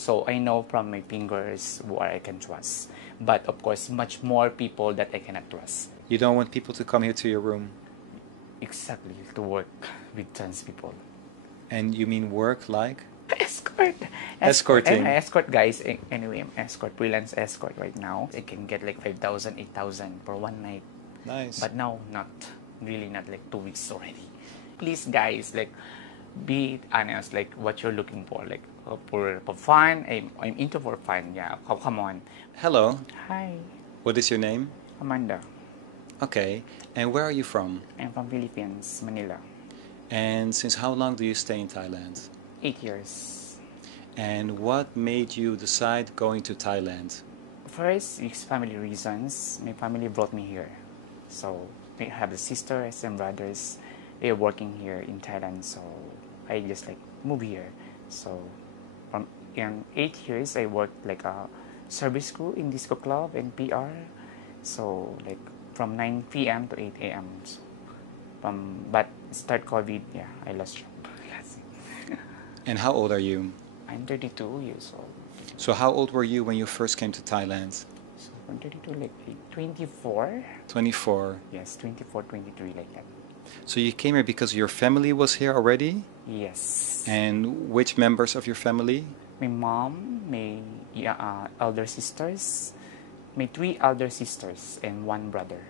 So I know from my fingers who I can trust. But of course, much more people that I cannot trust. You don't want people to come here to your room. Exactly, to work with trans people. And you mean work like? Escort. Escorting. Escort guys. Anyway, I'm escort, freelance escort right now. I can get like 5,000, 8,000 for one night. Nice. But now, not really, not like 2 weeks already. Please, guys, like, be honest, like what you're looking for, like for fun. I'm into for fun. Yeah, come on. Hello. Hi, What is your name? Amanda. Okay. And where are you from? I'm from Philippines, Manila. And since how long do you stay in Thailand? 8 years. And what made you decide going to Thailand? First, it's family reasons. My family brought me here. So, I have sisters and brothers. They are working here in Thailand. So, I just like move here. So, from in 8 years, I worked like a service crew in disco club and PR. So, like from 9 p.m. to 8 a.m. So, but start COVID, yeah, I lost job. And how old are you? I'm 32 years old. So how old were you when you first came to Thailand? So from 32, like 24. 24. Yes, 24, 23, like that. So you came here because your family was here already? Yes. And which members of your family? My mom, my elder sisters, my 3 elder sisters, and 1 brother.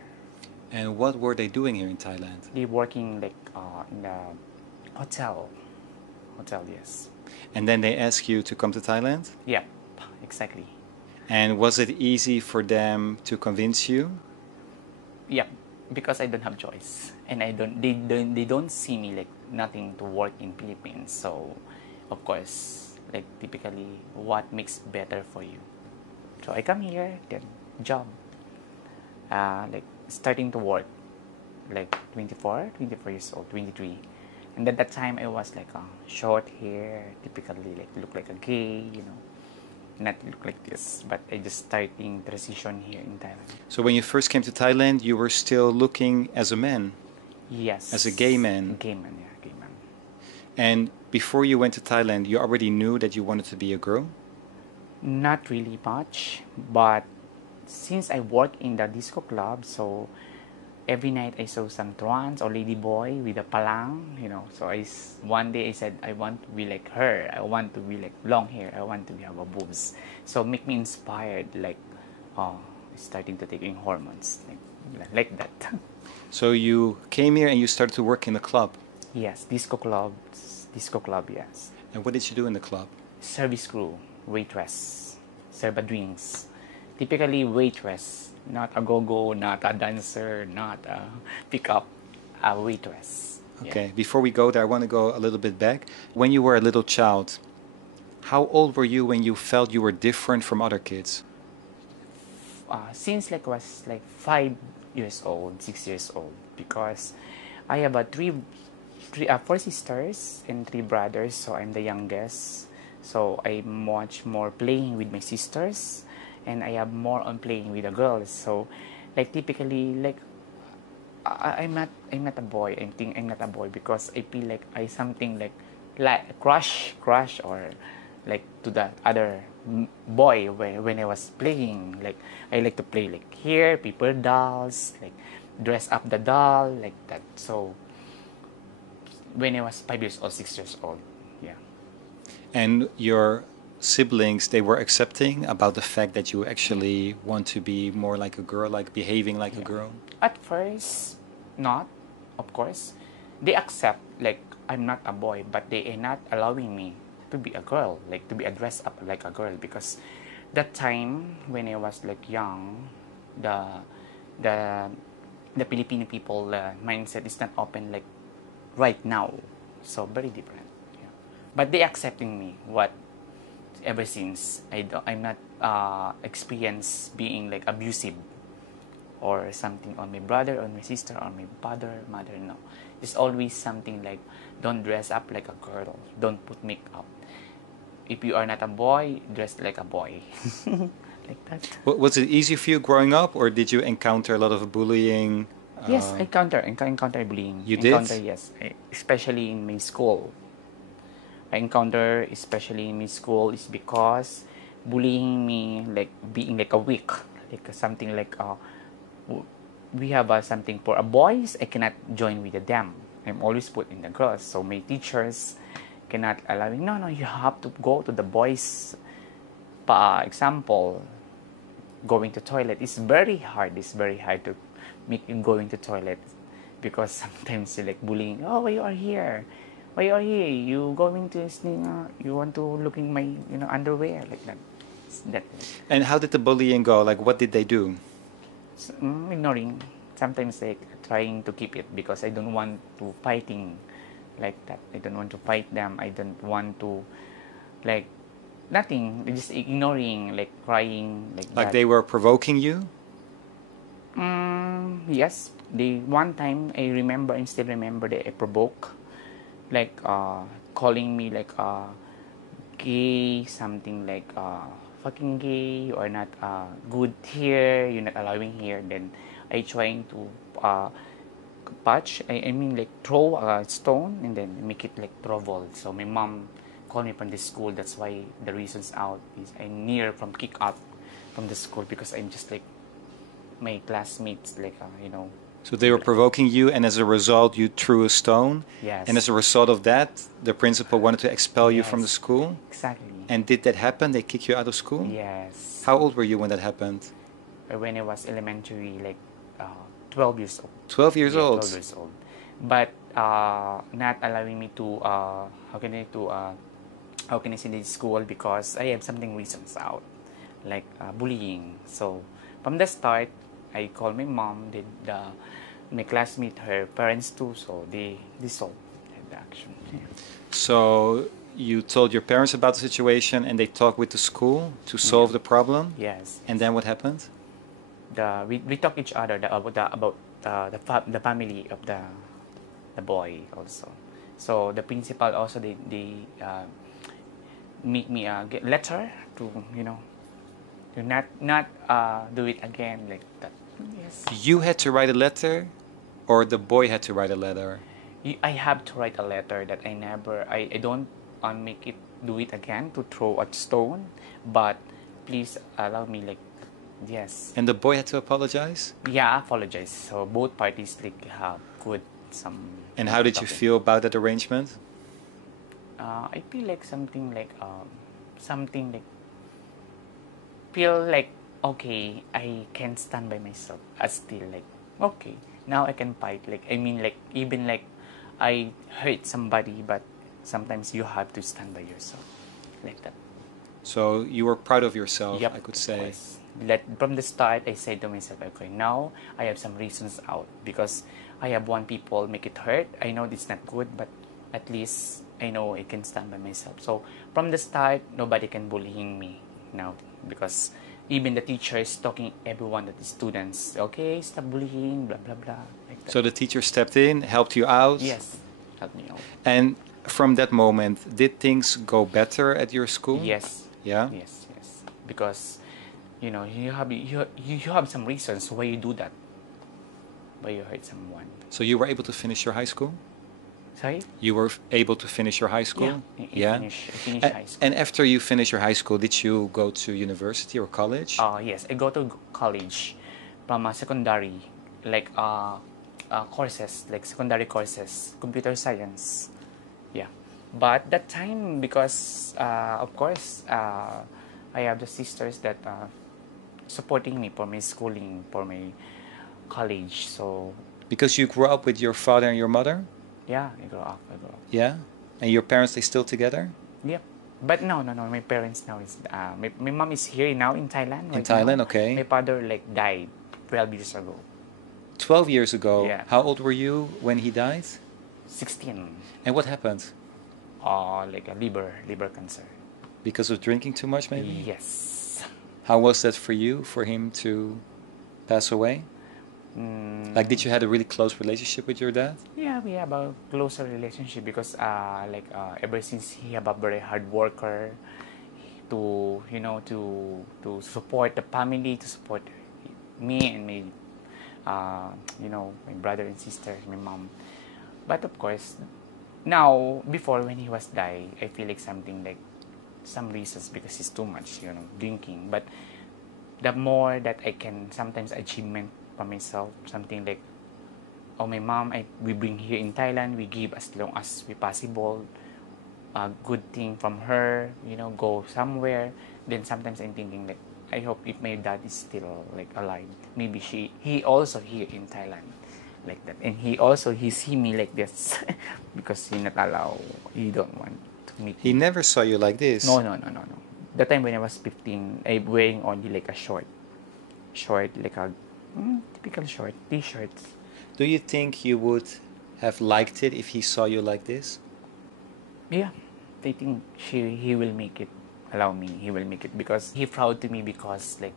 And what were they doing here in Thailand? They working like in the hotel. Hotel, yes. And then they asked you to come to Thailand? Yep, exactly. And was it easy for them to convince you? Yep, because I don't have choice, and they don't see me like nothing to work in Philippines. So, of course, like typically, what makes better for you? So I come here, then job, like starting to work, like 24 years old, 23. And at that time, I was like short hair, typically like look like a gay, you know, not look like this. But I just starting transition here in Thailand. So when you first came to Thailand, you were still looking as a man? Yes. As a gay man? Gay man, yeah, gay man. And before you went to Thailand, you already knew that you wanted to be a girl? Not really much, but since I work in the disco club, so every night I saw some trans or Ladyboy with a palang, you know. So one day I said, I want to be like her. I want to be like long hair. I want to have a boobs. So make me inspired, like starting to taking hormones, like that. So you came here and you started to work in the club? Yes, disco club, yes. And what did you do in the club? Service crew, waitress, serve drinks. Typically waitress. Not a go-go, not a dancer, not a pick-up, a waitress. Okay, Yeah. before we go there, I want to go a little bit back. When you were a little child, how old were you when you felt you were different from other kids? Since like was like 5 years old, 6 years old, because I have 4 sisters and 3 brothers, so I'm the youngest. So I'm much more playing with my sisters. And I have more on playing with the girls. So, like typically, like I'm not a boy. I think I'm not a boy because I feel like I something like crush or like to the other boy when I was playing. Like I like to play like here, paper dolls, like dress up the doll like that. So when I was 5 years old, 6 years old, yeah. And your siblings, they were accepting about the fact that you actually want to be more like a girl, like behaving like a girl? At first, not, of course. They accept, like, I'm not a boy, but they are not allowing me to be a girl, like, to be dressed up like a girl, because that time, when I was, like, young, the Filipino people mindset is not open, like, right now. So, very different. Yeah. But they accepting me, ever since I'm not experienced being like abusive or something on my brother or my sister or my father, mother. No, it's always something like don't dress up like a girl, don't put makeup. If you are not a boy, dress like a boy. Like that. Was it easy for you growing up, or did you encounter a lot of bullying? Yes, encounter bullying. You did? Yes, especially in my school. I encounter, especially in my school, is because bullying me, like being like a weak, like something like we have something for a boys. I cannot join with them. I'm always put in the girls. So my teachers cannot allow me. No, no, you have to go to the boys. Example, going to toilet is very hard. It's very hard to make you going to toilet because sometimes you like bullying. Oh, why you are here? Why you are here? You going to you want to look in my underwear like that. That And how did the bullying go? Like, what did they do? ignoring. Sometimes like trying to keep it because I don't want to fighting like that. I don't want to fight them. I don't want to like nothing. Just ignoring, like crying like Like that. they were provoking you? Yes. The one time I remember, I still remember that I provoke, like calling me like gay, something like fucking gay. You are not good here. You're not allowing here. Then I trying to I mean like throw a stone and then make it like trouble. So my mom called me from the school. That's why the reasons out is I'm near from kick out from the school because I'm just like my classmates like So they were provoking you, and as a result, you threw a stone. Yes. And as a result of that, the principal wanted to expel you from the Yes. school. Exactly. And did that happen? They kicked you out of school? Yes. How old were you when that happened? When I was elementary, like 12 years old. 12 years Yeah, old. 12 years old. But not allowing me to how can I say this school because I have something reasons out like bullying. So from the start, I called my mom. Did my classmate, her parents too. So they solved the action. Yeah. So you told your parents about the situation, and they talked with the school to solve Yeah. the problem. Yes. And then what happened? We talk each other about the family of the boy also. So the principal also they make me get letter to to not do it again like that. Yes. You had to write a letter, or the boy had to write a letter? I have to write a letter that I don't make it do it again to throw a stone, but please allow me like yes. And the boy had to apologize? Yeah, apologize. So both parties like have good some. And how did you talking. feel about that arrangement? I feel like something like feel like okay, I can stand by myself. I still like okay. Now I can fight. Like I mean like even like I hurt somebody, but sometimes you have to stand by yourself like that. So you were proud of yourself, Yep, I could say. yes. From the start, I said to myself, okay, now I have some reasons out because I have one people make it hurt. I know it's not good, but at least I know I can stand by myself. So from the start, nobody can bullying me now because even the teachers talking everyone that the students, okay, stop bullying, blah blah blah. Like that. So the teacher stepped in, helped you out. Yes, help me out. And from that moment, did things go better at your school? Yes. Yeah? Yes, yes. Because you have some reasons why you do that. Why you hurt someone. So you were able to finish your high school? Sorry? You were able to finish your high school? Yeah. I finished high school. And after you finished your high school, did you go to university or college? Yes, I go to college from secondary, like courses, like secondary courses, computer science. Yeah. But that time, because of course, I have the sisters that supporting me for my schooling, for my college. So Because you grew up with your father and your mother? yeah, I grew up. Yeah? And your parents, they still together? Yep. But no. My parents now is my mom is here now in Thailand. In Thailand, now. okay. My father like died 12 years ago. 12 years ago. Yeah. How old were you when he died? 16. And what happened? Like a liver cancer. Because of drinking too much, maybe? Yes. How was that for you, for him to pass away? Like, did you have a really close relationship with your dad? Yeah, we have a closer relationship because ever since he have a very hard worker to to support the family, to support me and my my brother and sister, my mom. But of course, Now, before when he was die, I feel like something like some reasons because he's too much, drinking. But the more that I can sometimes achievement for myself, something like, oh, my mom, we bring here in Thailand, we give as long as we possible, a good thing from her, go somewhere. Then sometimes I'm thinking like, I hope if my dad is still like alive, maybe he also here in Thailand, like that, and he see me like this, because he not allow, he don't want to meet He me. never saw you like this. No, no, no, no, no. The time when I was 15, I wearing only like a short like a typical short t-shirts. Do you think you would have liked it if he saw you like this? Yeah, I think he will make it. Allow me, he will make it because he proud to me because like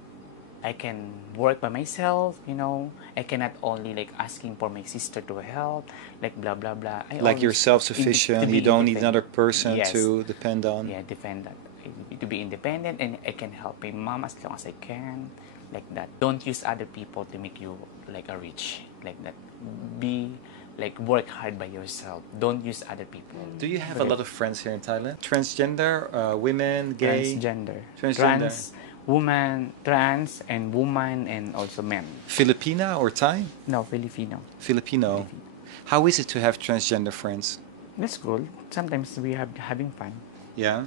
I can work by myself. I cannot only like asking for my sister to help, like blah blah blah. I Like you're always self-sufficient, to you be don't need another independent. person Yes, to depend on. yeah, defend that. To be independent, and I can help my mom as long as I can, like that. Don't use other people to make you like a rich, like that. Be like work hard by yourself. Don't use other people. Do you have a lot of friends here in Thailand? Transgender, women, gay? Transgender, Transgender. trans woman, trans and woman, and also men. Filipina or Thai? No, Filipino. Filipino. How is it to have transgender friends? That's cool. Sometimes we have having fun. Yeah.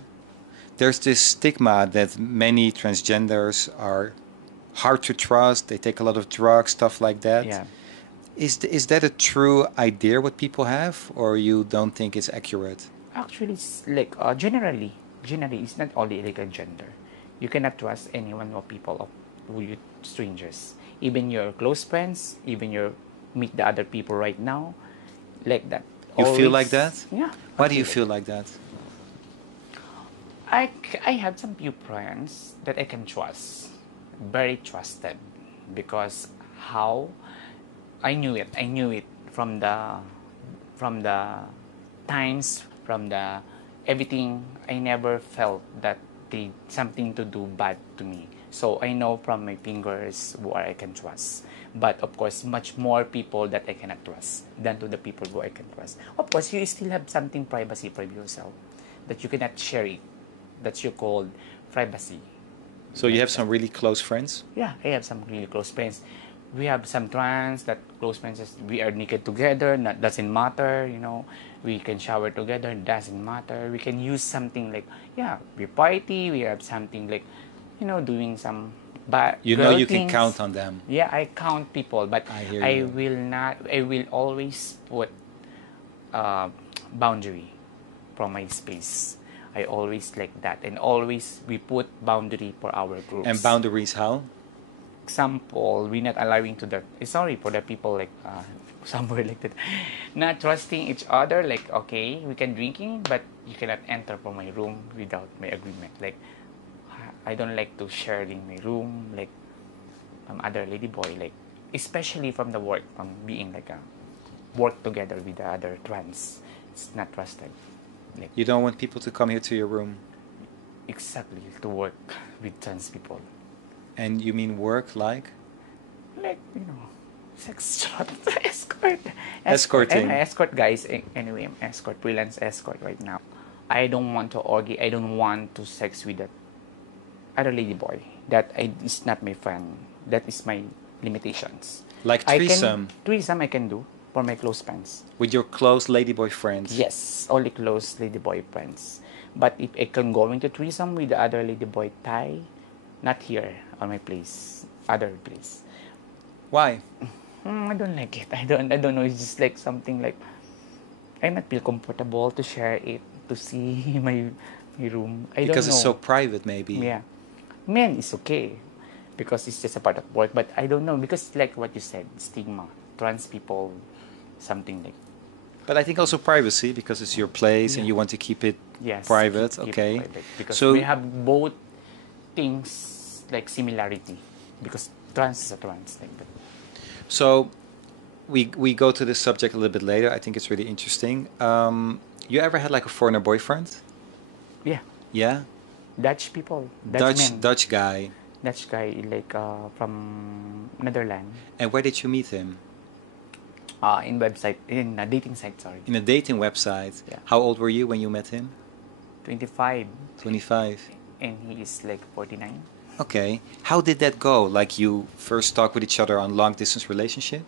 There's this stigma that many transgenders are hard to trust, they take a lot of drugs, stuff like that. Yeah. Is that a true idea what people have, or you don't think it's accurate? Actually, it's like generally, it's not only like a gender. You cannot trust anyone or people of who you strangers, even your close friends, even your meet the other people right now, like that. You feel like Always- that? Yeah. Why do you it. feel like that? I have some few friends that I can trust, very trusted, because how I knew it from the times, from the everything. I never felt that they something to do bad to me. So I know from my fingers who I can trust. But of course, much more people that I cannot trust than to the people who I can trust. Of course, you still have something privacy for yourself that you cannot share it. That's you called privacy. So you have some really close friends? Yeah, I have some really close friends. We have some trans that close friends. We are naked together. That doesn't matter. We can shower together. Doesn't matter. We can use something like we party. We have something like doing some bad. You know you can count on them. Yeah, I count people, but I hear I you. will not. I will always put boundary from my space. I always like that, and always we put boundary for our groups. And boundaries how? Example, we're not allowing to sorry for the people like somewhere like that, not trusting each other. Like, okay, we can drinking, but you cannot enter from my room without my agreement. Like, I don't like to sharing my room like other ladyboy, like especially from the work, from being like a work together with the other trans. It's not trusted. Like, You don't want people to come here to your room. exactly, to work with trans people. And you mean work like? Like, sex shop, escort. Escorting. Escort guys. Anyway, I'm escort, freelance escort right now. I don't want to argue. I don't want to sex with that other ladyboy. That is not my friend. That is my limitations. Like threesome Threesome I can do for my close friends. with your close ladyboy friends? Yes, only close ladyboy friends. But if I can go into threesome with the other ladyboy Thai, not here on my place, other place. Why? I don't like it. I don't know. It's just like something like I not feel comfortable to share it, to see my room. I Because don't it's know. so private maybe. Yeah, men is okay because it's just a part of work. But I don't know because like what you said, stigma, trans people, something like But I think also privacy because it's your place and you want to keep it yes, private. keep Okay. private. Because So we have both things like similarity because trans is a trans like that. So we go to this subject a little bit later. I think it's really interesting. You ever had like a foreigner boyfriend? Yeah, Yeah. Dutch people, Dutch men. Dutch guy. Dutch guy like from Netherlands. And where did you meet him? In website, in a dating site, sorry. In a dating website. Yeah. How old were you when you met him? 25. 25. And he is like 49. Okay. How did that go? Like you first talked with each other on long distance relationship?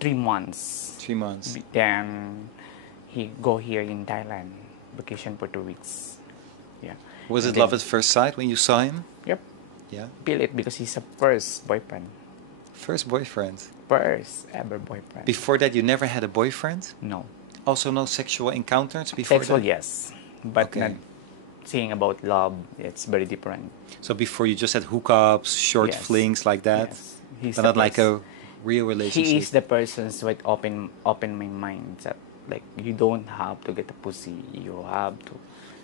3 months. 3 months. Then he go here in Thailand, vacation for 2 weeks. Yeah. Was And it love then- at first sight when you saw him? Yep. Yeah. Feel it because he's a first boyfriend. First boyfriend. First ever boyfriend. Before that, you never had a boyfriend? No. Also, no sexual encounters before Sexual, that? yes. But Okay. not saying about love, it's very different. So before you just had hookups, short Yes. flings like that? Yes. He's But the not like first. a real relationship? He is the person who open my mind that like you don't have to get a pussy, you have to.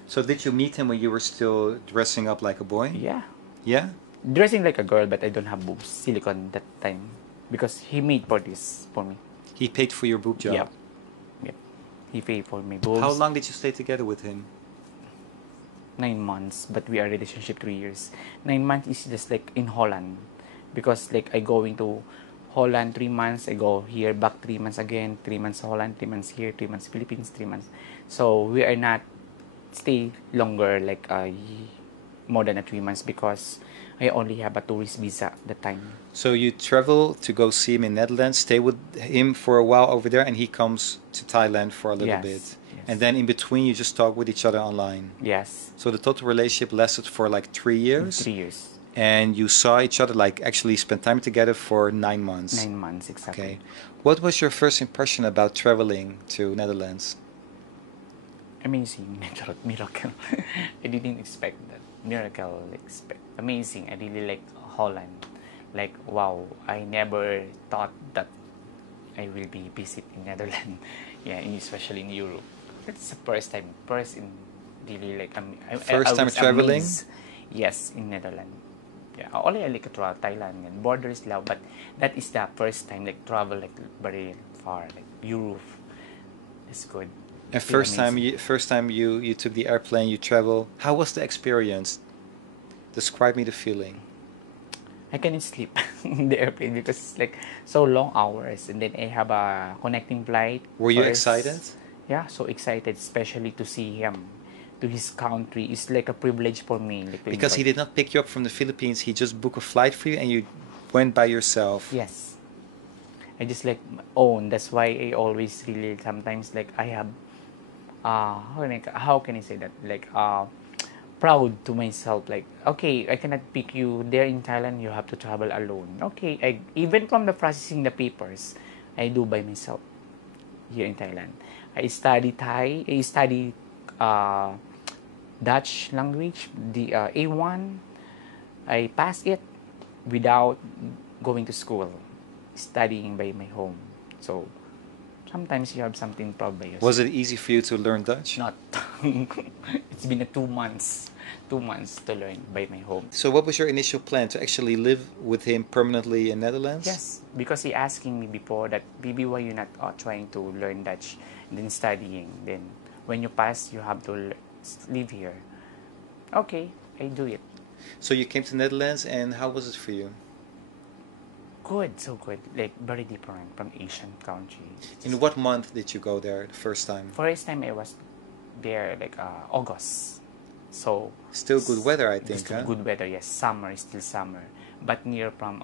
So did you meet him when you were still dressing up like a boy? Yeah. Yeah? Dressing like a girl, but I don't have boobs, silicone that time, because he made for this for me. He paid for your boob job? Yep. Yep. He paid for my boobs. How long did you stay together with him? 9 months, but we are relationship 3 years. 9 months is just like in Holland, because like I going to Holland 3 months, I go here back 3 months again, 3 months Holland, 3 months here, 3 months Philippines, 3 months. So we are not stay longer like more than 3 months because I only have a tourist visa at the time. So you travel to go see him in Netherlands, stay with him for a while over there, and he comes to Thailand for a little Yes, bit. yes. And then in between, you just talk with each other online. Yes. So the total relationship lasted for like 3 years. 3 years. And you saw each other, like actually spent time together for 9 months. 9 months, exactly. Okay. What was your first impression about traveling to Netherlands? Amazing. Miracle. I didn't expect that. Miracle. Amazing. I really like Holland. Like, wow. I never thought that I will be visit in Netherlands. Yeah, especially in Europe. It's the first time. First in really like First time was traveling? amazed. Yes, in Netherlands. Yeah, only I like to travel Thailand and borders love, but that is the first time like travel like very far like Europe. It's good. And Feel first time you took the airplane, you travel. How was the experience? Describe me the feeling. I cannot sleep in the airplane because it's like so long hours, and then I have a connecting flight. Were you first. excited? Yeah, so excited, especially to see him, to his country. It's like a privilege for me. Like, Because he did not pick you up from the Philippines, he just booked a flight for you and you went by yourself. Yes. I just like own. That's why I always really sometimes like I have how can I say that, like proud to myself, like okay, I cannot pick you there in Thailand, you have to travel alone. Okay, I even from the processing the papers I do by myself here in Thailand. I study Thai, I study Dutch language, the A1. I passed it without going to school, studying by my home. So sometimes you have something proud by yourself. Was it easy for you to learn Dutch? Not. It's been 2 months to learn by my home. So what was your initial plan, to actually live with him permanently in Netherlands? Yes, because he asking me before that, baby, why you not trying to learn Dutch and then studying? Then when you pass, you have to live here. Okay, I do it. So you came to Netherlands, and how was it for you? Good, so good. Like very different from Asian countries. In what month did you go there the first time? First time I was there like August. So Still good weather, I think, still huh? good weather, yes. Summer is still summer, but near from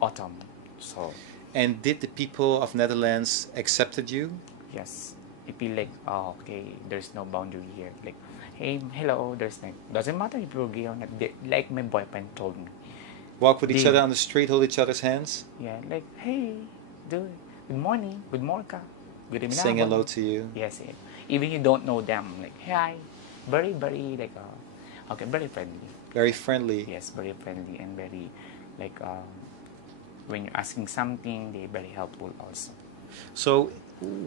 autumn. So And did the people of Netherlands accepted you? yes, it feel like okay, there's no boundary here. Like hey, hello, there's no, doesn't matter if you're gay or not. Like my boyfriend told me. Walk with each They- other on the street, hold each other's hands, Yeah, like hey, dude, good morning, good morning, good evening. saying hello to you. Yes, even you don't know them, like hi, very like okay, very friendly. Very friendly. Yes, very friendly and very like when you're asking something, they're very helpful also. So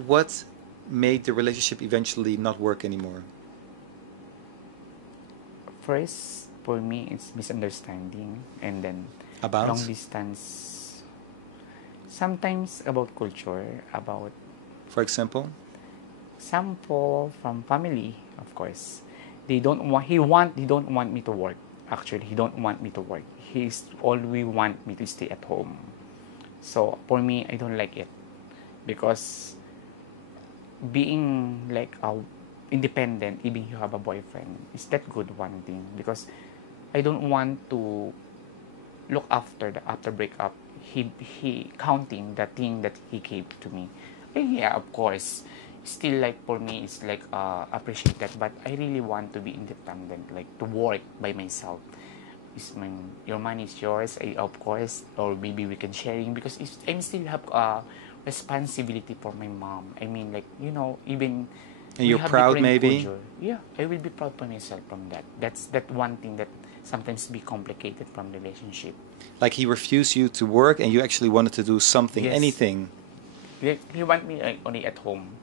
what made the relationship eventually not work anymore? First, for me, it's misunderstanding, and then About? long distance. Sometimes about culture, about For example? sample from family, of course. They don't want. He don't want me to work. Actually, he don't want me to work. He's always want me to stay at home. So for me, I don't like it because being like independent, even you have a boyfriend, is that good one thing? Because I don't want to look after the after breakup. He counting the thing that he gave to me. Yeah, of course. Still, like for me, it's like appreciate that, but I really want to be independent, like to work by myself. Is my your money is yours, of course, or maybe we can sharing because I still have responsibility for my mom. I mean, like even And we you're have proud, different maybe? culture. Yeah, I will be proud for myself from that. That's that one thing that sometimes be complicated from relationship. Like he refused you to work and you actually wanted to do something, Yes, anything, he want me like only at home,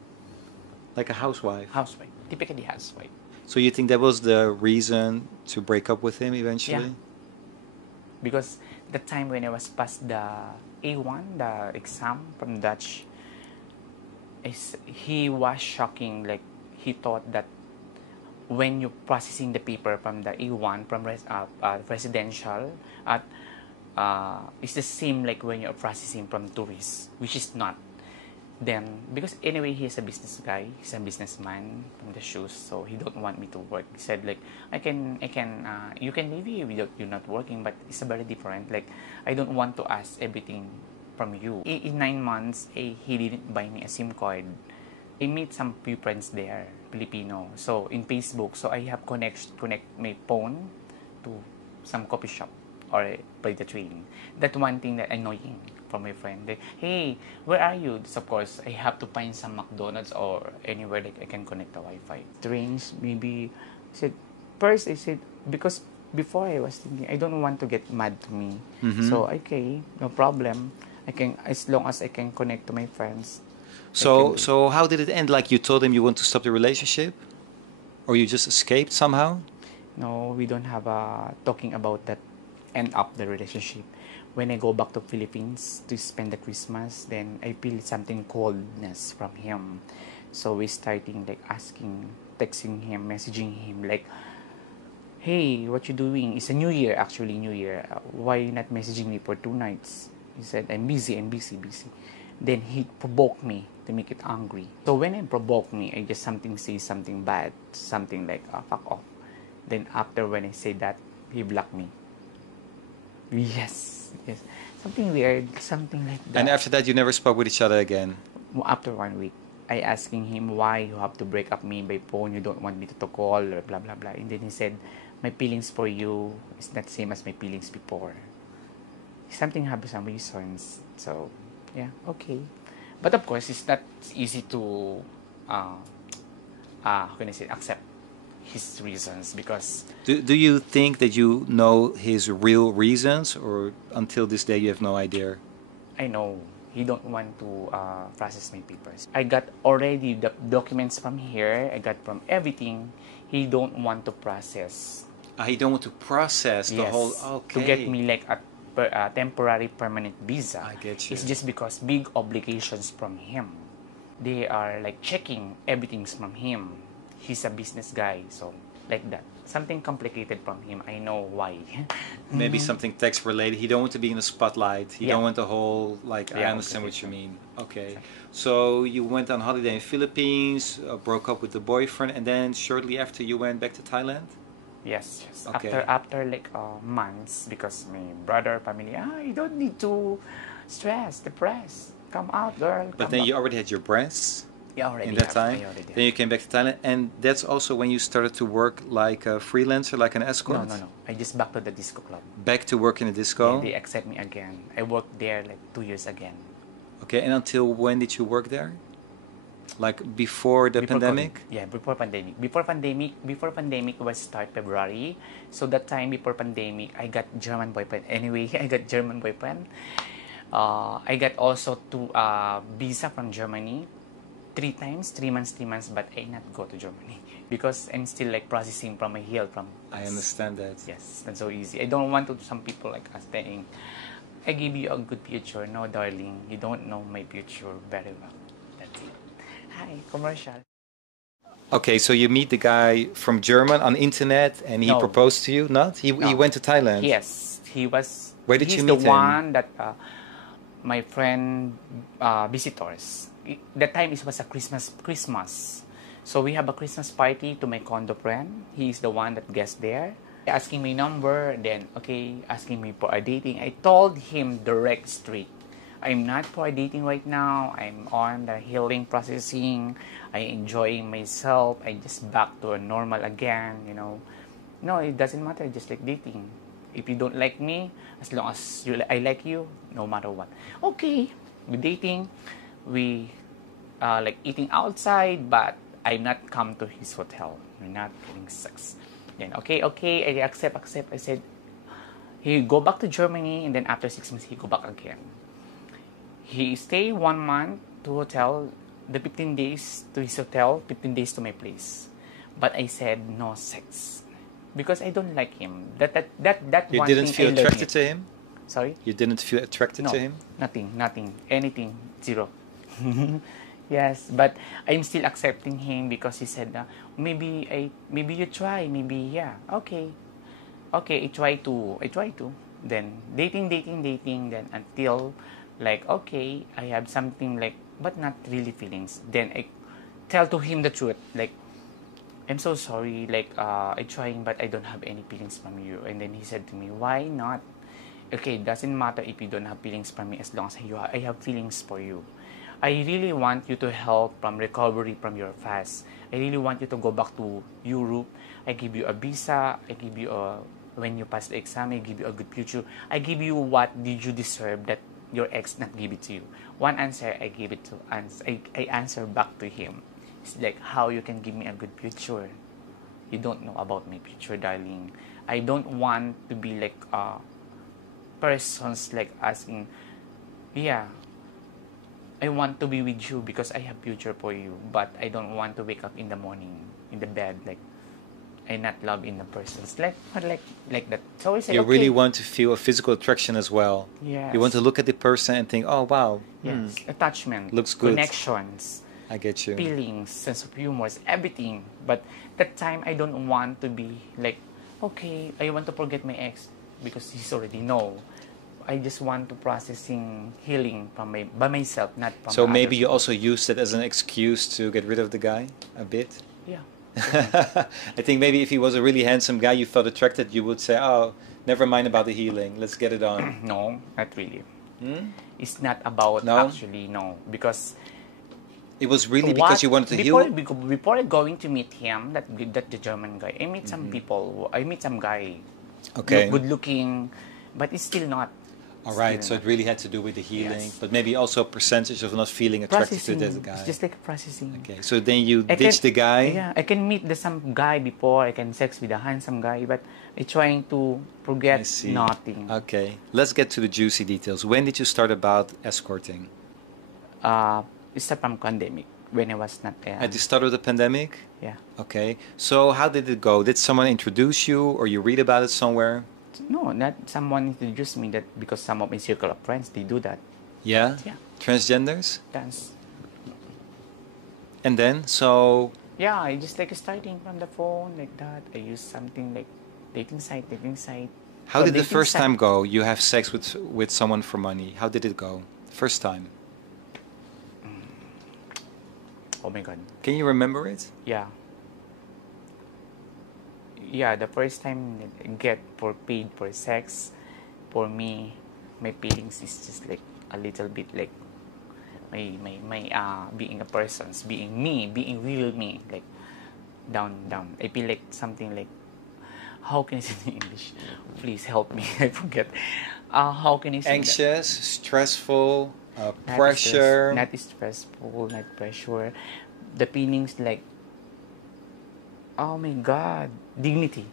like a housewife. housewife, typically housewife. So you think that was the reason to break up with him Yeah, eventually? because the time when I was past the A1, the exam from Dutch, he was shocking. Like he thought that when you're processing the paper from the A1 from residential at it's the same like when you're processing from tourists, which is not. Then because anyway he's a business guy, he's a businessman from the shoes, so he don't want me to work. He said like I can you can live here without you not working, but it's very different. Like I don't want to ask everything from you. In 9 months, he didn't buy me a SIM card. I meet some few friends there, Filipino. So in Facebook, so I have connect my phone to some coffee shop or by the train. That one thing that annoying from my friend. Like, hey, where are you? So of course, I have to find some McDonald's or anywhere that I can connect the Wi-Fi. Trains, maybe. I said, first I said, because before I was thinking, I don't want to get mad to me. Mm-hmm. So, okay, no problem. I can, as long as I can connect to my friends, I So, can. so how did it end? Like you told him you want to stop the relationship, or you just escaped somehow? No, we don't have a talking about that end up the relationship. When I go back to Philippines to spend the Christmas, then I feel something coldness from him. So we starting like asking, texting him, messaging him like, "Hey, what you doing? It's a New Year, actually New Year. Why you not messaging me for 2 nights?" He said, "I'm busy, busy." Then he provoked me to make it angry. So when he provoked me, I just say something bad, something like fuck off. Then after when I say that, he blocked me. Yes. Something weird, something like And that. after that, you never spoke with each other again. After 1 week, I asking him why you have to break up me by phone. You don't want me to call or blah blah blah. And then he said, my feelings for you is not same as my feelings before. Something have some reasons. So yeah, okay. But of course, it's not easy to how can I say accept his reasons because Do you think that you know his real reasons, or until this day you have no idea? I know he don't want to process my papers. I got already the documents from here. I got from everything. He don't want to process. He don't want to process the whole. Yes, to get Okay, me like a temporary permanent visa. I get you. It's just because big obligations from him. They are like checking everything's from him. He's a business guy, so like that. Something complicated from him. I know why. Maybe something text related. He don't want to be in the spotlight. He Yeah. don't want the whole like. I Yeah, understand what you okay. mean. Okay, so you went on holiday in Philippines, broke up with the boyfriend, and then shortly after you went back to Thailand. Yes. Okay. After like months, because my brother, family, you don't need to stress, depress. Come out, girl. But Come then back. you already had your breasts Yeah, already in that have. time. I already Then you have. came back to Thailand, and that's also when you started to work like a freelancer, like an escort. No. I just back to the disco club. Back to work in a Yeah, disco. they accept me again. I worked there like 2 years again. Okay, and until when did you work there? Like before the Before COVID. pandemic? Yeah, before pandemic was start February. So that time before pandemic, I got German boyfriend. Anyway, I got German boyfriend. I got also two visa from Germany 3 times, 3 months, but I not go to Germany because I'm still like processing from my heel from. I understand that. Yes, that's so easy. I don't want to some people like us saying, I give you a good future. No, darling, you don't know my future very well. That's it. Hi, commercial. Okay, so you meet the guy from German on internet, and he No. proposed to you. Not he No. went to Thailand. Yes, he was. Where did he's you the meet him? one that my friend visitors. That time it was a Christmas. So we have a Christmas party to my condo friend. He is the one that guest there. Asking my number, then okay, asking me for a dating. I told him direct straight. I'm not for a dating right now. I'm on the healing processing. I enjoying myself. I just back to a normal again, you know. No, it doesn't matter, just like dating. If you don't like me, as long as I like you, no matter what. Okay, we dating, we like eating outside, but I'm not come to his hotel. We're not getting sex. Then okay, I accept. I said, he go back to Germany, and then after 6 months, he go back again. He stay 1 month to hotel, the 15 days to his hotel, 15 days to my place. But I said no sex because I don't like him. That You one didn't thing feel I learned attracted it. to him? Sorry? You didn't feel attracted No, to him? nothing, anything, zero. Yes, but I'm still accepting him because he said, maybe you try, maybe yeah, okay, I try to. Then dating, then until like okay, I have something like, but not really feelings. Then I tell to him the truth, like I'm so sorry, like I trying, but I don't have any feelings from you. And then he said to me, why not? Okay, it doesn't matter if you don't have feelings for me as long as I have feelings for you. I really want you to help from recovery from your fast. I really want you to go back to Europe. I give you a visa. I give you a, when you pass the exam, I give you a good future. I give you what did you deserve that your ex not give it to you. One answer I give it to, I answer back to him. It's like, how you can give me a good future? You don't know about my future, darling. I don't want to be like persons like asking, yeah, I want to be with you because I have future for you, but I don't want to wake up in the morning in the bed like I not love in the persons like that. So I say, You okay. really want to feel a physical attraction as well. Yes. You want to look at the person and think, oh wow, Yes, attachment, looks good. connections, I get you. feelings, sense of humor, everything. But that time I don't want to be like, okay, I want to forget my ex because he's already know. I just want to processing healing from by myself, not from So maybe others. you also used it as an excuse to get rid of the guy a bit? Yeah. I think maybe if he was a really handsome guy you felt attracted, you would say, oh, never mind about the healing, let's get it on. No, not really. Hmm? It's not about No? actually, no, because It was really because you wanted to before, heal? before going to meet him, that the German guy, I meet some people. I meet some guy, Okay. good looking, but it's still not. All right, so Still it really had to do with the healing, Yes. but maybe also a percentage of not feeling attracted to processing. that guy. It's just like processing. Okay, so then you I ditched the guy. Yeah, I can meet some guy before. I can sex with a handsome guy, but I trying to I forget see. nothing. Okay, let's get to the juicy details. When did you start about escorting? It's from pandemic when I was not there. At the start of the pandemic? Yeah. Okay, so how did it go? Did someone introduce you or you read about it somewhere? No, not someone introduced me that because some of my circle of friends they do that. Yeah? Yeah. Transgenders? Dance. And then, so Yeah, I just like starting from the phone like that. I use something like dating site. how So did the dating first site- time go? You have sex with someone for money. How did it go? First time. Oh my god. Can you remember it? Yeah. Yeah, the first time I get for paid for sex, for me, my feelings is just like a little bit like my being a person's being me, being real me, like down. I feel like something like, how can I say in English? Please help me. I forget. How can I say Anxious, stressful, that? pressure. Not stressful, not pressure. The feelings like, oh my god, dignity.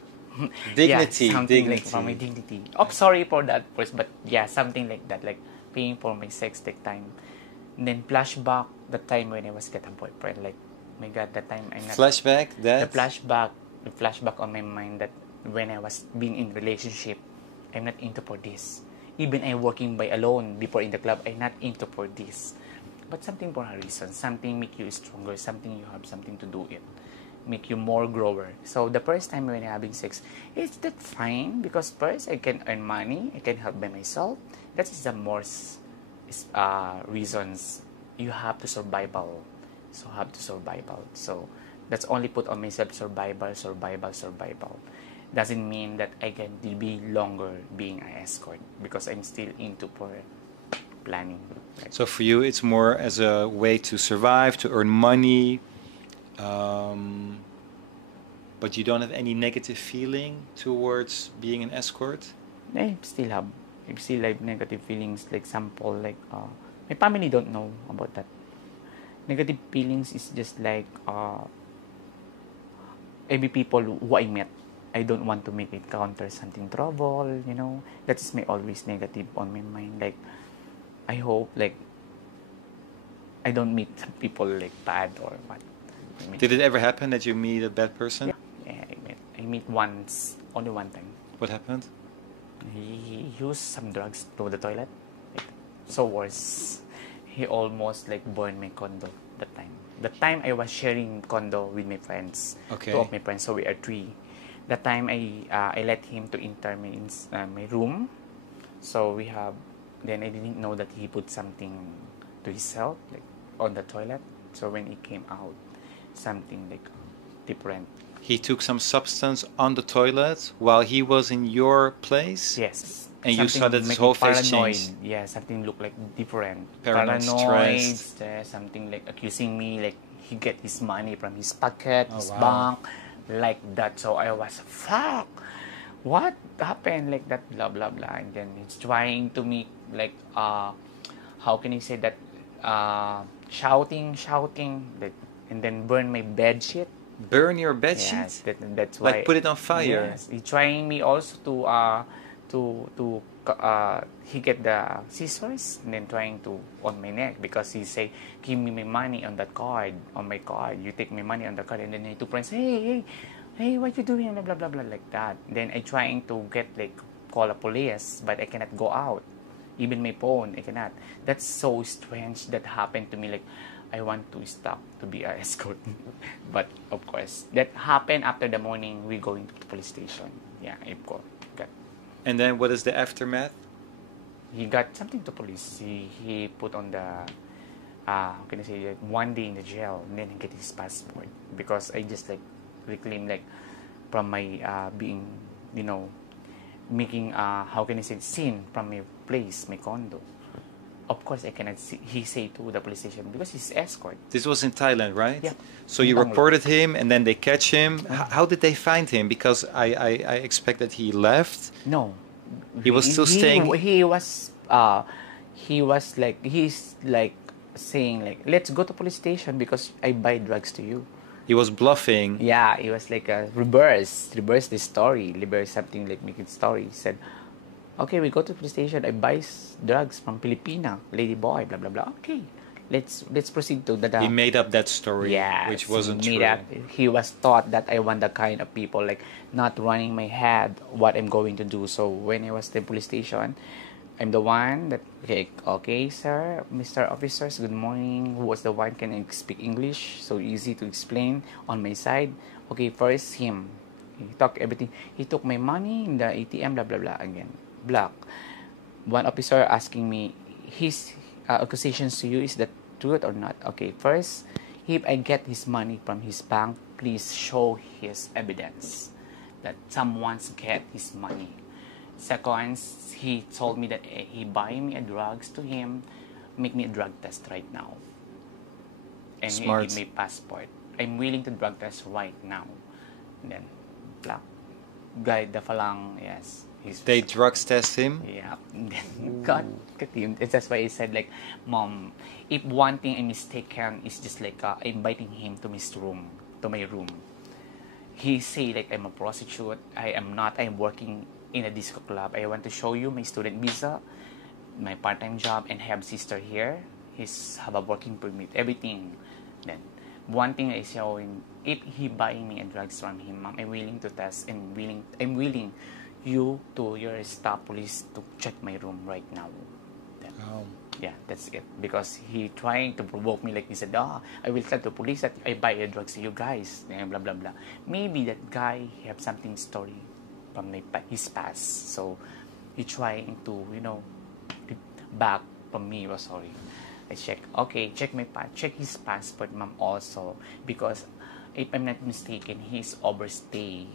Dignity, yeah, something like dignity. for my dignity. Oh, sorry for that first, but yeah, something like that, like paying for my sex take time. And then flashback the time when I was getting a boyfriend, like, my god, that time I'm not. Flashback, that? The flashback on my mind that when I was being in relationship, I'm not into for this. Even I working by alone before in the club, I'm not into for this. But something for a reason, something make you stronger, something you have something to do it, make you more grower. So the first time when I'm having sex, is that fine? Because first I can earn money, I can help by myself. That is the most reasons. You have to survival. So have to survival. So that's only put on myself survival. Doesn't mean that I can be longer being an escort because I'm still into for planning. Right? So for you, it's more as a way to survive, to earn money, but you don't have any negative feeling towards being an escort? I still have negative feelings. Like example, like my family don't know about that. Negative feelings is just like every people who I met. I don't want to make it counter something trouble, you know. That is my always negative on my mind. Like I hope like I don't meet some people like bad or what. Did it ever happen that you meet a bad person? Yeah, I meet once, only one time. What happened? He used some drugs to the toilet. So worse. He almost like burned my condo that time. The time I was sharing condo with my friends. Okay. Two of my friends, so we are three. That time I let him to enter my room. So we have. Then I didn't know that he put something to himself like on the toilet. So when he came out, something like different. He took some substance on the toilet while he was in your place? Yes. And you saw that his make whole me face paranoid. changed? Yeah, something looked like different. Paranoid, stressed. Something like accusing me, like he get his money from his pocket, his wow. bank, like that. So I was, fuck, what happened, like that, blah, blah, blah. And then he's trying to make, like, how can you say that, shouting, like, and then burn my bed sheet. Burn your bed sheet? Yes, that's why. Like put it on fire? Yes, he's trying me also to he get the scissors and then trying to on my neck because he say, give me my money on that card, on my card. You take my money on the card, and then two friends, hey, what you doing? Blah, blah, blah, blah, like that. Then I trying to get like call a police, but I cannot go out. Even my phone, I cannot. That's so strange that happened to me. Like, I want to stop to be an escort. But, of course, that happened after the morning we going to the police station. Yeah, I got. And then what is the aftermath? He got something to police. He put on the, how can I say, like, 1 day in the jail. And then he get his passport. Because I just, like, reclaim, like, from my being, you know, making, how can I say, sin from my place, my condo. Of course, I cannot see, he say to the police station because he's escort. This was in Thailand, right? Yeah. So you reported him and then they catch him. How did they find him? Because I expect that he left. No. He was still staying. He was like, he's like saying like, let's go to police station because I buy drugs to you. He was bluffing. Yeah, he was like a reverse the story, reverse something like make it story. He said, okay, we go to the police station. I buy drugs from Filipina, Ladyboy, blah blah blah. Okay, let's proceed to the. He made up that story, yeah, which wasn't true. He was taught that I want the kind of people like not running my head what I'm going to do. So when I was at the police station, I'm the one that okay, sir, Mr. Officers, good morning. Who was the one can speak English? So easy to explain on my side. Okay, first him. He talked everything. He took my money in the ATM, blah blah blah again. Black. One officer asking me, his accusations to you, is that truth or not? Okay, first, if I get his money from his bank, please show his evidence that someone's get his money. Second, he told me that he buy me a drugs to him, make me a drug test right now. And Smart. he give me passport. I'm willing to drug test right now. And then, black. Guy, the falang, yes. They drugs test him? Yeah. God, that's why I said, like, Mom, if one thing I'm mistaken is just like inviting him to my room. He say like I'm a prostitute. I am not. I'm working in a disco club. I want to show you my student visa, my part-time job, and have sister here. He's have a working permit, everything. Then one thing I show him, if he buying me a drugs from him, Mom, I'm willing to test and I'm willing you to your staff police to check my room right now. Then, yeah, that's it. Because he trying to provoke me, like he said, I will tell the police that I buy a drugs to you guys, and blah blah blah. Maybe that guy have something story from his past, so he trying to back from me. Oh, sorry. I check. Okay, check his passport, ma'am. Also, because if I'm not mistaken, he's overstay.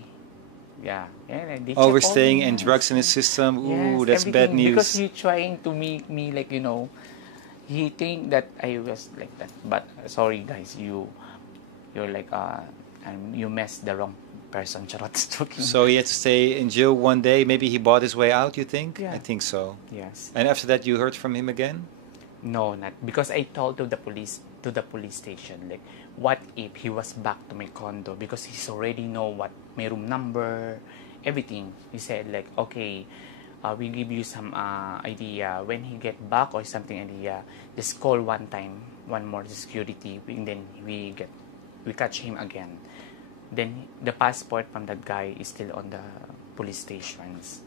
Yeah, yeah. They check all Overstaying and yes. drugs in his system. Ooh, Yes, that's bad everything because news. he trying to make me like he think that I was like that. But sorry guys, you're like and you messed the wrong person. Charot joking. So he had to stay in jail one day. Maybe he bought his way out, you think? Yeah. I think so. Yes. And after that, you heard from him again? No, not because I told to the police station like what if he was back to my condo because he's already know what my room number, everything. He said like okay, we give you some idea when he get back or something idea. Just call one time, one more security, and then we catch him again. Then the passport from that guy is still on the police stations.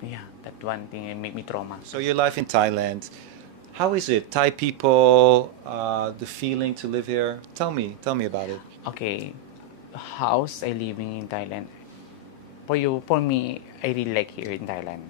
Yeah, that one thing made me trauma. So your life in Thailand, how is it? Thai people, the feeling to live here. Tell me about it. Okay, how's I living in Thailand? For me, I really like here in Thailand.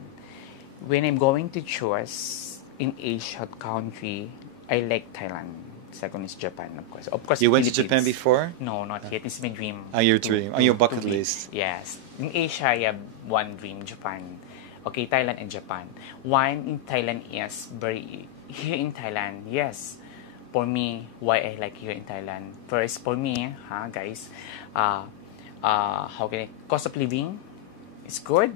When I'm going to choose in Asia country, I like Thailand. Second is Japan, of course. Of course, You went to Philippines. Japan before? No, not yet. It's my dream. On your dream, on your bucket to list. Yes. In Asia, I have one dream, Japan. Okay, Thailand and Japan. One in Thailand is very... Here in Thailand, yes. For me, why I like here in Thailand. First, for me, guys, how can I... Cost of living is good.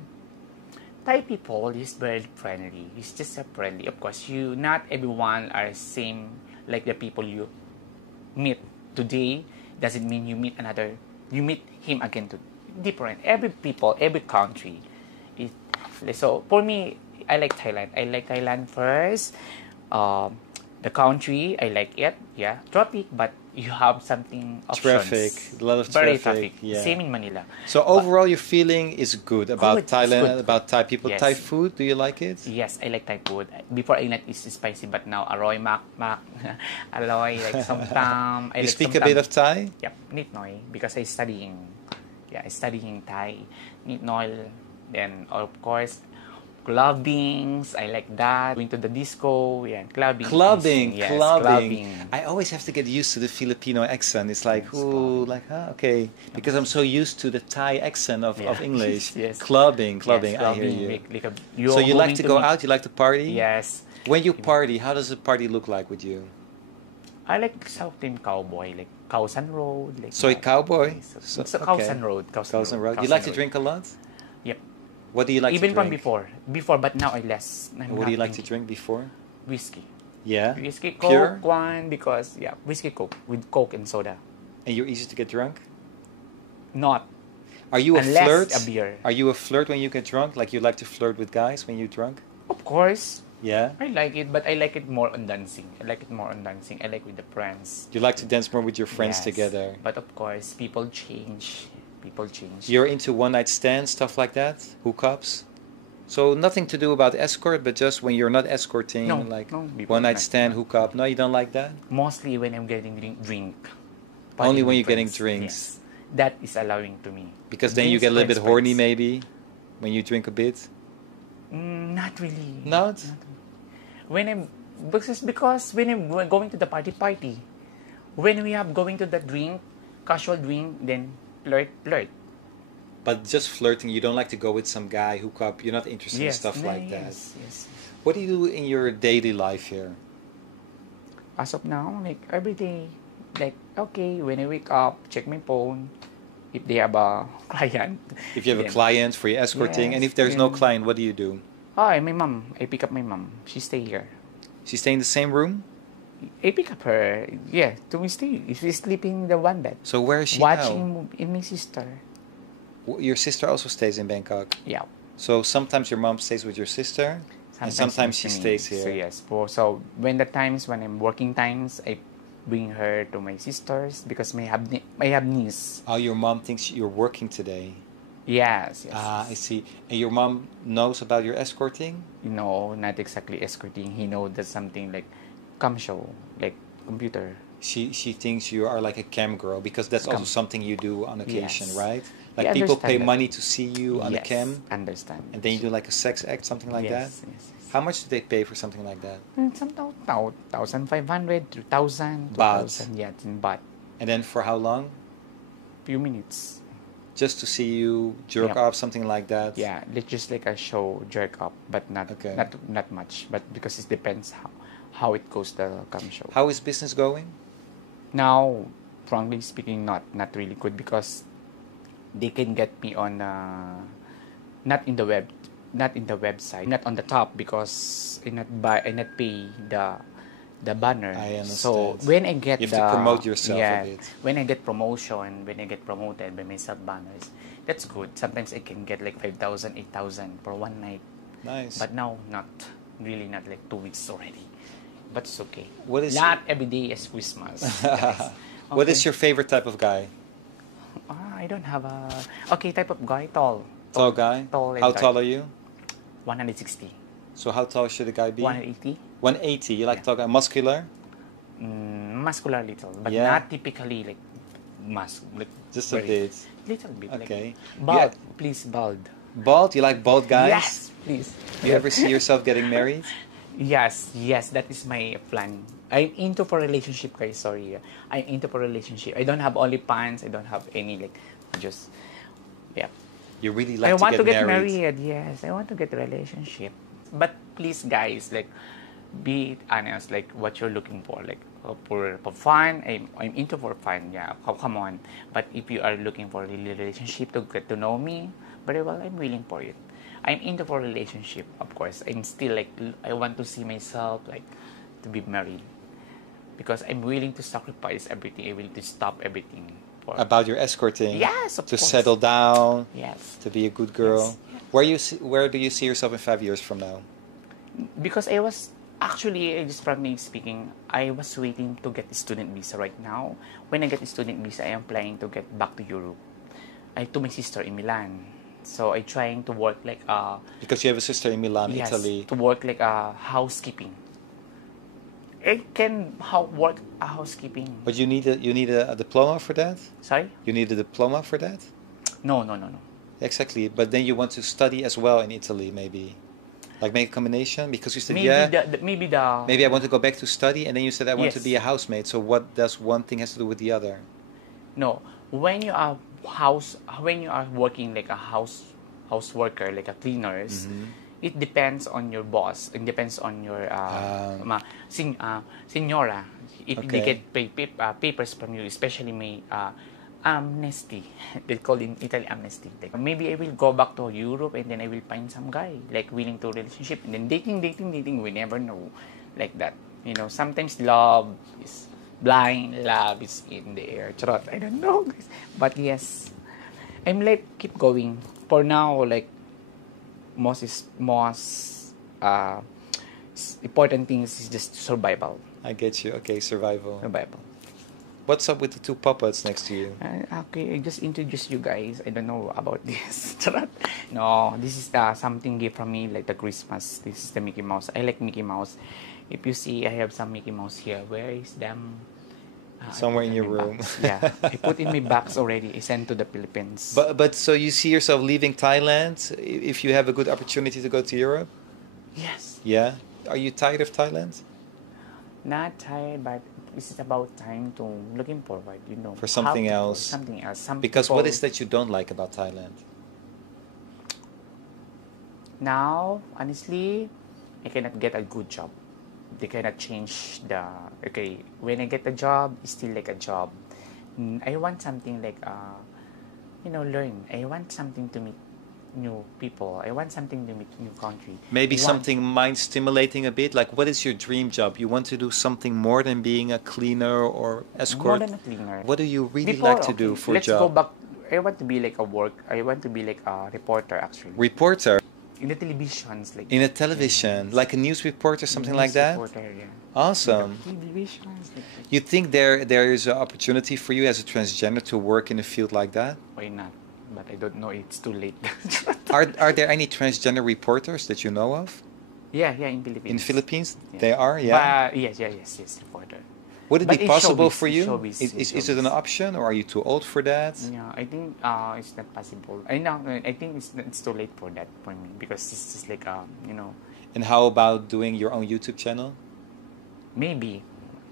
Thai people is very friendly. It's just a friendly. Of course, not everyone are same like the people you meet today. Doesn't mean you meet him again to different. Every people, every country. So for me, I like Thailand. I like Thailand first. The country, I like it. Yeah, tropic, but you have something options. Traffic, a lot of Very traffic. Yeah. Same in Manila. So overall, your feeling is good about Good, it's Thailand, good. about Thai people. Yes. Thai food, do you like it? Yes, I like Thai food. Before I not is spicy, but now aroy mak aroy like somtam. You speak a bit of Thai? Yep, nit noi because I studying. Yeah, I studying Thai. Nit noi. Then of course, clubbings. I like that. Going to the disco. Yeah, clubbing. Clubbing, Yes, clubbing. I always have to get used to the Filipino accent. It's like, ooh, like, okay. Because I'm so used to the Thai accent of English. Yes. Clubbing, Yes, I hear you. So you like to go out? You like to party? Yes. When you party, how does the party look like with you? I like South Team Cowboy, like Khao Road. Like So a cowboy? So, it's a Khao Road. Khao Road. You like to drink a lot? Yep. What do you like Even to drink? from before, but now I less. What do you like to drink before? Whiskey. Yeah? Whiskey, Coke, Pure? wine, because, whiskey, Coke, with Coke and soda. And you're easy to get drunk? Not. Are you a Unless flirt? a beer. Are you a flirt when you get drunk? Like you like to flirt with guys when you're drunk? Of course. Yeah? I like it, but I like it more on dancing. I like with the friends. You like to dance more with your friends Yes. together? But of course, people change. You're into one-night stands, stuff like that? Hookups? So nothing to do about escort, but just when you're not escorting, No, like no, one-night stand, hookup. No, you don't like that? Mostly when I'm getting drink. Only when with you're getting friends. drinks. Yes. That is allowing to me. Because then you Drinks, get a little bit friends, horny, friends. maybe, when you drink a bit. Not really. Not? Because when I'm going to the party, when we have going to the drink, casual drink, then flirt. But just flirting, you don't like to go with some guy, hook up. You're not interested in Yes, stuff like that. Yes. What do you do in your daily life here? As of now, like every day, like okay, when I wake up, check my phone. If they have a client. If you have a then- client for your escorting, and Yes, if there's no then- client, what do you do? My mom. I pick up my mom. She stay here. She stay in the same room? I pick up her. Yeah, to me stay. She's sleeping in the one bed. So where is she Watching in my sister. now? Your sister also stays in Bangkok. Yeah. So sometimes your mom stays with your sister, and sometimes she to me. stays here. So yes. So when the times when I'm working times, I bring her to my sisters because I have niece. Oh, your mom thinks you're working today. Yes. Ah, I see. And your mom knows about your escorting? No, not exactly escorting. He knows that something like cam show, like computer. She thinks you are like a cam girl because that's also Cam. something you do on occasion, Yes. right? He Like people pay understand that. money to see you on the Yes, cam, Understand. and then you do like a sex act, something like yes, that. Yes. How much do they pay for something like that? Some 1,500 to 1,000, Baht. 2,000, yeah, in baht. And then for how long? Few minutes. Just to see you jerk Yeah. off, something like that? Yeah, just like a show jerk up, but not Okay. not much. But because it depends how it goes the cam show. How is business going? Now, frankly speaking, not really good because they can get me on not in the website, not on the top because I not pay the banner. I understand. So when I get You have to promote yourself a bit. when I get promotion, when I get promoted by myself banners, that's good. Sometimes I can get like 5,000, 8,000 for one night. Nice. But now not like 2 weeks already. But it's okay. What is Not every day is Christmas. Guys. What Okay. is your favorite type of guy? I don't have a type of guy. Tall. Tall guy? Tall and How dark. tall are you? 160. So how tall should a guy be? 180. 180. You like Yeah. tall guy? Muscular? Muscular little, but Yeah. not typically like like Just a very- bit. Little bit. Okay. Like, bald, Yeah. please bald. Bald? You like bald guys? Yes, please. Do you ever see yourself getting married? Yes, that is my plan. I'm into for relationship, guys. Sorry, I'm into for relationship. I don't have only pants. I don't have any like, just yeah. You really like I want to get married. married. Yes, I want to get a relationship. But please, guys, like, be honest. Like, what you're looking for, like, for fun. I'm into for fun. Yeah, come on. But if you are looking for a relationship to get to know me very well, I'm willing for it. I'm into for relationship, of course. I'm still like I want to see myself like to be married because I'm willing to sacrifice everything. I'm willing to stop everything for About your escorting? Yes, of To course. settle down? Yes. To be a good girl? Yes. Where do you see yourself in 5 years from now? Because I was actually, just frankly speaking, I was waiting to get the student visa right now. When I get the student visa, I am planning to get back to Europe. To my sister in Milan. So I trying to work like Because you have a sister in Milan, yes, Italy. to work like housekeeping. I can work a housekeeping. But you need a diploma for that? Sorry? You need a diploma for that? No. Exactly. But then you want to study as well in Italy, maybe. Like make a combination? Because you said, Maybe maybe I want to go back to study, and then you said I want to Yes. be a housemaid. So what does one thing has to do with the other? No, when you are working like a house worker, like a cleaners, it depends on your boss. It depends on your senora. If they Okay. get papers from you, especially may amnesty. They call in Italy amnesty. Like, maybe I will go back to Europe and then I will find some guy like willing to relationship and then dating. We never know, like that. You know, sometimes love is blind, love is in the air. Charot, I don't know, guys. But yes, I'm like keep going. For now, like most important things is just survival. I get you. Okay, survival. Survival. What's up with the two puppets next to you? Okay, I just introduce you guys. I don't know about this. Charot. No, this is something gift from me, like the Christmas. This is the Mickey Mouse. I like Mickey Mouse. If you see, I have some Mickey Mouse here. Where is them? Somewhere I put in your my room. box. Yeah, I put in my box already. I sent to the Philippines. But so you see yourself leaving Thailand if you have a good opportunity to go to Europe? Yes. Yeah. Are you tired of Thailand? Not tired, but this is about time to looking forward, you know. For something how to- else. Something else. Some Because what people- is that you don't like about Thailand? Now, honestly, I cannot get a good job. They cannot change the... Okay, when I get a job, it's still like a job. I want something like, learn. I want something to meet new people. I want something to meet new country. Maybe I want- something mind stimulating a bit? Like, what is your dream job? You want to do something more than being a cleaner or escort? More than a cleaner. What do you really Before, like to do okay, for a let's job? go back. I want to be like I want to be like a reporter, actually. Reporter In the televisions, like... in a television, like a news reporter, something like News that? reporter, yeah. Awesome. Televisions, like, You think there is an opportunity for you as a transgender to work in a field like that? why not? But I don't know. It's too late. Are there any transgender reporters that you know of Yeah, in Philippines. in Philippines? Yeah. They are, yeah. But, yes, reporter. Would it be But it's possible showbiz, for it's you? showbiz, it's Is it an showbiz. option, or are you too old for that? Yeah, I think it's not possible. I know. I think it's too late for that for me because it's just like you know, And how about doing your own YouTube channel? maybe.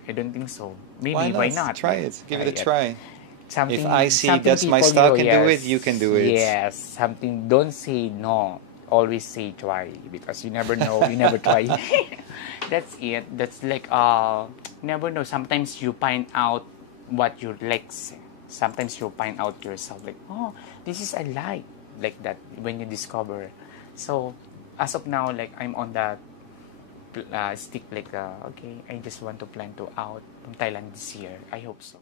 I don't think so. Why Maybe why not? not? Try it. Give it a It. try. If Something I see something that's my people style do. can do it, Yes, you can do it. yes. Something. Don't say no. Always say try because you never know. You never try. That's it. That's like never know. Sometimes you find out what your legs. Sometimes you find out yourself like, oh, this is I like that when you discover. So as of now, like I'm on that stick like okay, I just want to plan to out from Thailand this year. I hope so.